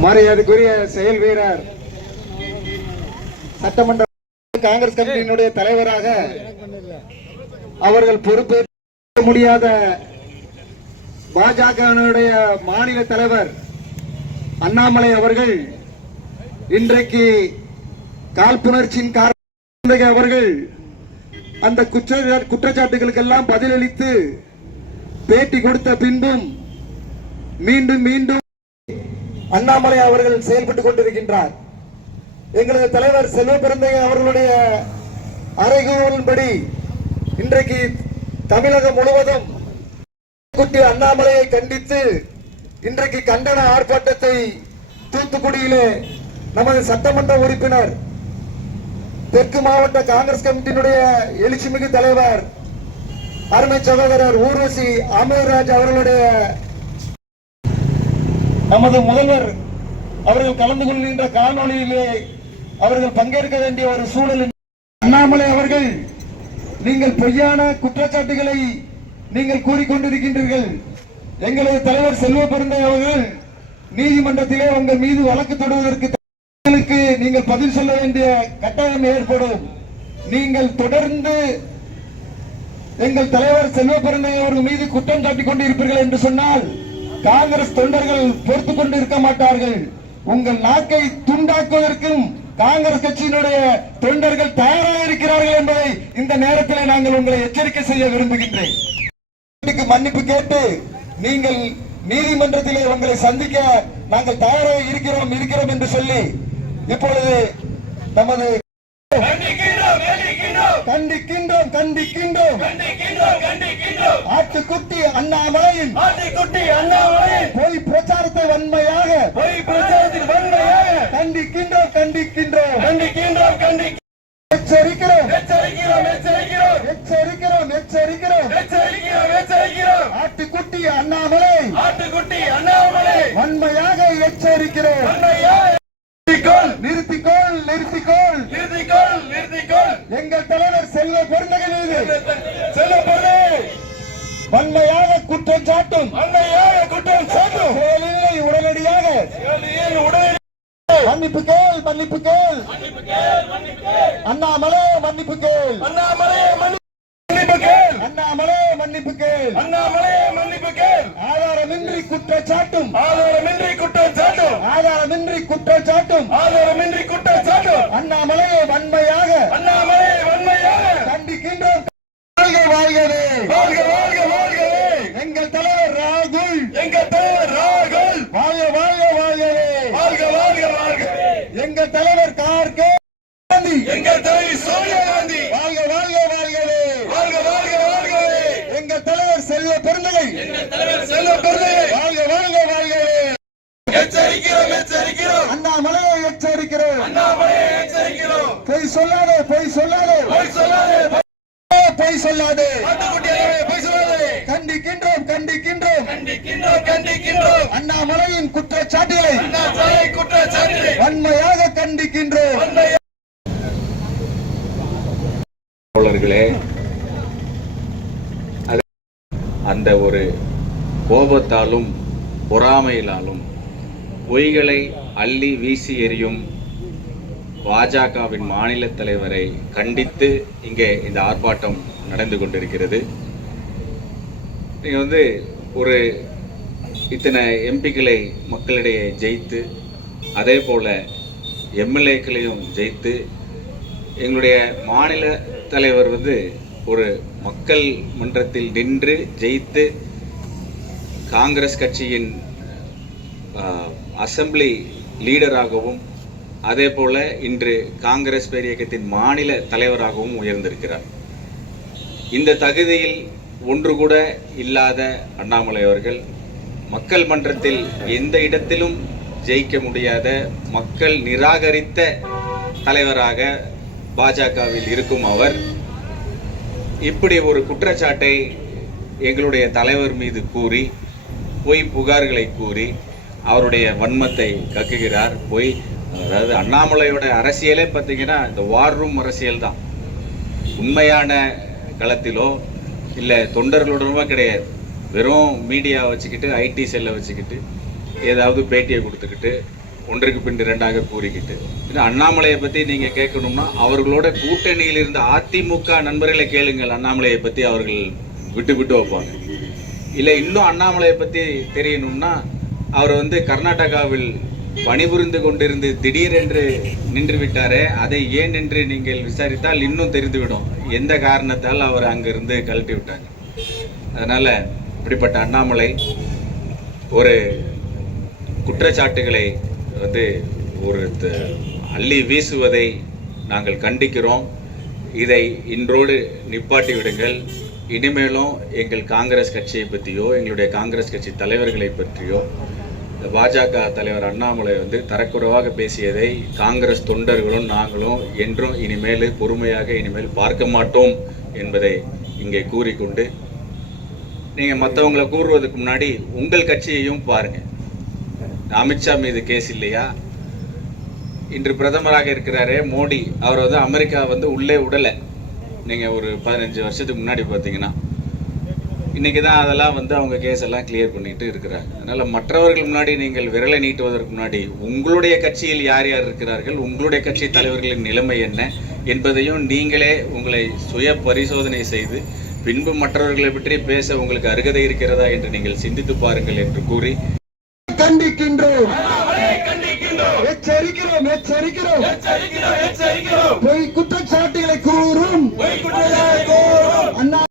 மரியாதைக்குரிய செயல் வீரர் சட்டமன்ற காங்கிரஸ் கமிட்டியினுடைய தலைவராக அவர்கள் பொறுப்பேற்க முடியாத பாஜகவினுடைய மாநில தலைவர் அண்ணாமலை அவர்கள் இன்றைக்கு காழ்ப்புணர்ச்சியின் காரணமாக அவர்கள் அந்த குற்ற குற்றச்சாட்டுகளுக்கெல்லாம் பதிலளித்து பேட்டி கொடுத்த பின்பும் மீண்டும் மீண்டும் அண்ணாமலை அவர்கள் செயல்பட்டுக் கொண்டிருக்கின்றார். எங்களது தலைவர் செல்வ பெருந்தைய அவர்களுடைய அறைகூவலின்படி இன்றைக்கு தமிழகம் முழுவதும் குட்டி அண்ணாமலையை கண்டித்து இன்றைக்கு கண்டன ஆர்ப்பாட்டத்தை தூத்துக்குடியிலே நமது சட்டமன்ற உறுப்பினர் தெற்கு மாவட்ட காங்கிரஸ் கமிட்டியினுடைய எழுச்சிமிகு தலைவர் அருமை சகோதரர் ஊர்வசி அமீர்ராஜ் அவர்களுடைய நமது முதல்வர் அவர்கள் கலந்து கொள்கின்ற காணொளியிலே அவர்கள் பங்கேற்க வேண்டிய ஒரு சூழல் அண்ணாமலை அவர்கள் நீங்கள் பொய்யான குற்றச்சாட்டுகளை நீங்கள் கூறிக்கொண்டிருக்கின்றீர்கள். எங்களது தலைவர் செல்வ பெருந்தை அவர்கள் நீதிமன்றத்திலே உங்கள் மீது வழக்கு தொடுவதற்கு நீங்கள் பதில் சொல்ல வேண்டிய கட்டாயம் ஏற்படும். நீங்கள் தொடர்ந்து எங்கள் தலைவர் செல்வ பெருந்தை அவர்கள் மீது குற்றம் சாட்டிக் கொண்டிருப்பீர்கள் என்று சொன்னால் காங்கிரஸ் தொண்டர்கள் பொறுத்துக் கொண்டு இருக்க மாட்டார்கள். உங்கள் நாக்கை துண்டாக்குவதற்கும் காங்கிரஸ் கட்சியினுடைய தொண்டர்கள் தயாராக இருக்கிறார்கள் என்பதை இந்த நேரத்தில் நாங்கள் உங்களை எச்சரிக்கை செய்ய விரும்புகின்றேன். மன்னிப்பு கேட்டு நீங்கள் நீதிமன்றத்திலே உங்களை சந்திக்க நாங்கள் தயாராக இருக்கிறோம் இருக்கிறோம் என்று சொல்லி இப்பொழுது நமது கண்டிக்கின்றோம் கண்டிக்கின்றோம். ஆட்டுக்குட்டி அண்ணாமலையின் ஆட்டிக்குட்டி அண்ணாமலை பொய் பிரச்சாரத்தை வன்மையாக பொய் பிரச்சாரத்தில் வன்மையாக கண்டிக்கின்றோம் கண்டிக்கின்றோம். கண்டிக்கின்றோம் கண்டிக்கின்றோம். எச்சரிக்கிறோம். எச்சரிக்கிறோம் எச்சரிக்கிறோம். எச்சரிக்கிறோம் எச்சரிக்கிறோம். எச்சரிக்கிறோம் எச்சரிக்கிறோம். ஆட்டுக்குட்டி அண்ணாமலை ஆட்டுக்குட்டி அண்ணாமலை வன்மையாக எச்சரிக்கிறோம். வன்மையாக எங்கள் தலைவர் செல்வ பெருந்தகை மீது. செல்ல பொருளே வன்மையாக குற்றம் சாட்டும். வன்மையாக குற்றம் சாட்டும். செயலில்லை உடனடியாக. மன்னிப்பு கேள் மன்னிப்பு கேள். அண்ணாமலை மன்னிப்பு கேள். அண்ணாமலையை மன்னிப்பு கேள். அண்ணாமலை மன்னிப்பு கேள். அண்ணாமலையை மன்னிப்பு கேள். ஆதாரமின்றி குற்றச்சாட்டும் ஆதாரமின்றி குற்றம் சாட்டும். ஆதாரமின்றி குற்றச்சாட்டும் ஆதாரமின்றி குற்றம் சாட்டும். அண்ணாமலையை வன்மையாக. அண்ணாமலை வாழ்க வாழ்க வாழ்கவே எங்கள் தலைவர் ராகுல். எங்கள் தலைவர் ராகுல். வாழ்க வாழ்க வாழ்கவே வாழ்க வாழ்க வாழ்கவே எங்கள் தலைவர் கார்கே காந்தி. எங்கள் தலைவி சோனியா காந்தி. வாழ்க வாழ்க வாழ்கவே வாழ்க வாழ்க வாழ்கவே எங்கள் தலைவர் செல்வ பெருந்தகை. எங்கள் தலைவர் செல்வ பெருந்தகை. வாழ்க வாழ்க வாழ்கவே எச்சரிக்கிறோம் எச்சரிக்கிறோம். அண்ணாமலையை எச்சரிக்கிறோம். அண்ணாமலையை எச்சரிக்கிறோம். பொய் சொல்லாதே பொய் சொல்லாதே. பொய் சொல்லாதே. பொய் சொல்லாதே ஆட்டுக்குட்டி அண்ணாமலை பொய் சொல்லாதே கண்டிக்கின்றோம் கண்டிக்கின்றோம் கண்டிக்கின்றோம் கண்டிக்கின்றோம் அண்ணாமலையின் குற்றச்சாட்டுகளை அண்ணாமலை குற்றச்சாட்டு வன்மையாக கண்டிக்கின்றோம் தோழர்களே அந்த ஒரு கோபத்தாலும் பொறாமையினாலும் பொய்களை அள்ளி வீசி எறியும் பாஜகவின் மாநில தலைவரை கண்டித்து இங்கே இந்த ஆர்ப்பாட்டம் நடந்து கொண்டிருக்கிறது. நீங்கள் வந்து ஒரு இத்தனை எம்பிக்களை மக்களிடையே ஜெயித்து அதே போல் எம்எல்ஏக்களையும் ஜெயித்து எங்களுடைய மாநில தலைவர் வந்து ஒரு மக்கள் மன்றத்தில் நின்று ஜெயித்து காங்கிரஸ் கட்சியின் அசம்பிளி லீடராகவும் அதே போல் இன்று காங்கிரஸ் பேரியக்கத்தின் மாநில தலைவராகவும் உயர்ந்திருக்கிறார். இந்த தகுதியில் ஒன்று கூட இல்லாத அண்ணாமலை அவர்கள் மக்கள் மன்றத்தில் எந்த இடத்திலும் ஜெயிக்க முடியாத மக்கள் நிராகரித்த தலைவராக பாஜகவில் இருக்கும் அவர் இப்படி ஒரு குற்றச்சாட்டை எங்களுடைய தலைவர் மீது கூறி பொய் புகார்களை கூறி அவருடைய வன்மத்தை கக்குகிறார். பொய் அதாவது அண்ணாமலையோட அரசியலே பார்த்தீங்கன்னா இந்த வார் ரூம் அரசியல் தான். உண்மையான களத்திலோ இல்லை தொண்டர்களுடனோ கிடையாது. வெறும் மீடியா வச்சுக்கிட்டு ஐடி செல்லை வச்சுக்கிட்டு ஏதாவது பேட்டியை கொடுத்துக்கிட்டு ஒன்றுக்கு பின் இரண்டாக கூறிக்கிட்டு. இன்னும் அண்ணாமலையை பற்றி நீங்கள் கேட்கணும்னா அவர்களோட கூட்டணியில் இருந்த அதிமுக நண்பர்களை கேளுங்கள். அண்ணாமலையை பற்றி அவர்கள் விட்டு விட்டு வைப்பாங்க. இல்லை இன்னும் அண்ணாமலையை பற்றி தெரியணும்னா அவர் வந்து கர்நாடகாவில் பணிபுரிந்து கொண்டிருந்து திடீரென்று நின்று விட்டாரே அதை ஏன் என்று நீங்கள் விசாரித்தால் இன்னும் தெரிந்துவிடும். எந்த காரணத்தால் அவர் அங்கிருந்து கழட்டி விட்டாங்க அதனால் அப்படிப்பட்ட அண்ணாமலை ஒரு குற்றச்சாட்டுகளை வந்து ஒரு அள்ளி வீசுவதை நாங்கள் கண்டிக்கிறோம். இதை இன்றோடு நிப்பாட்டி விடுங்கள். இனிமேலும் எங்கள் காங்கிரஸ் கட்சியை பற்றியோ எங்களுடைய காங்கிரஸ் கட்சி தலைவர்களை பற்றியோ பாஜக தலைவர் அண்ணாமலை வந்து தரக்குறைவாக பேசியதை காங்கிரஸ் தொண்டர்களும் நாங்களும் என்றும் இனிமேல் பொறுமையாக இனிமேல் பார்க்க மாட்டோம் என்பதை இங்கே கூறிக்கொண்டு நீங்க மற்றவங்களை கூறுவதற்கு முன்னாடி உங்கள் கட்சியையும் பாருங்க. அமித்ஷா மீது கேஸ் இல்லையா? இன்று பிரதமராக இருக்கிறாரே மோடி. அவர் வந்து அமெரிக்கா வந்து உள்ளே விடலை. நீங்கள் ஒரு பதினஞ்சு வருஷத்துக்கு முன்னாடி பார்த்தீங்கன்னா. இன்னைக்கு தான் அதெல்லாம் வந்து அவங்க கேஸ் எல்லாம் கிளியர் பண்ணிட்டு இருக்கிறாங்க. அதனால் மற்றவர்கள் முன்னாடி நீங்கள் விரலை நீட்டுவதற்கு முன்னாடி உங்களுடைய கட்சியில் யார் யார் இருக்கிறார்கள்? உங்களுடைய கட்சி தலைவர்களின் நிலைமை என்ன என்பதையும் நீங்களே உங்களை சுய பரிசோதனை செய்து பின்பு மற்றவர்களை பற்றி பேச உங்களுக்கு அருகதை இருக்கிறதா என்று நீங்கள் சிந்தித்து பாருங்கள் என்று கூறி கண்டிக்கின்றோம். கண்டிக்கின்றோம். எச்சரிக்கிறோம் எச்சரிக்கிறோம். எச்சரிக்கிறோம் எச்சரிக்கிறோம். பொய் குற்றச்சாட்டுகளை கூறும்.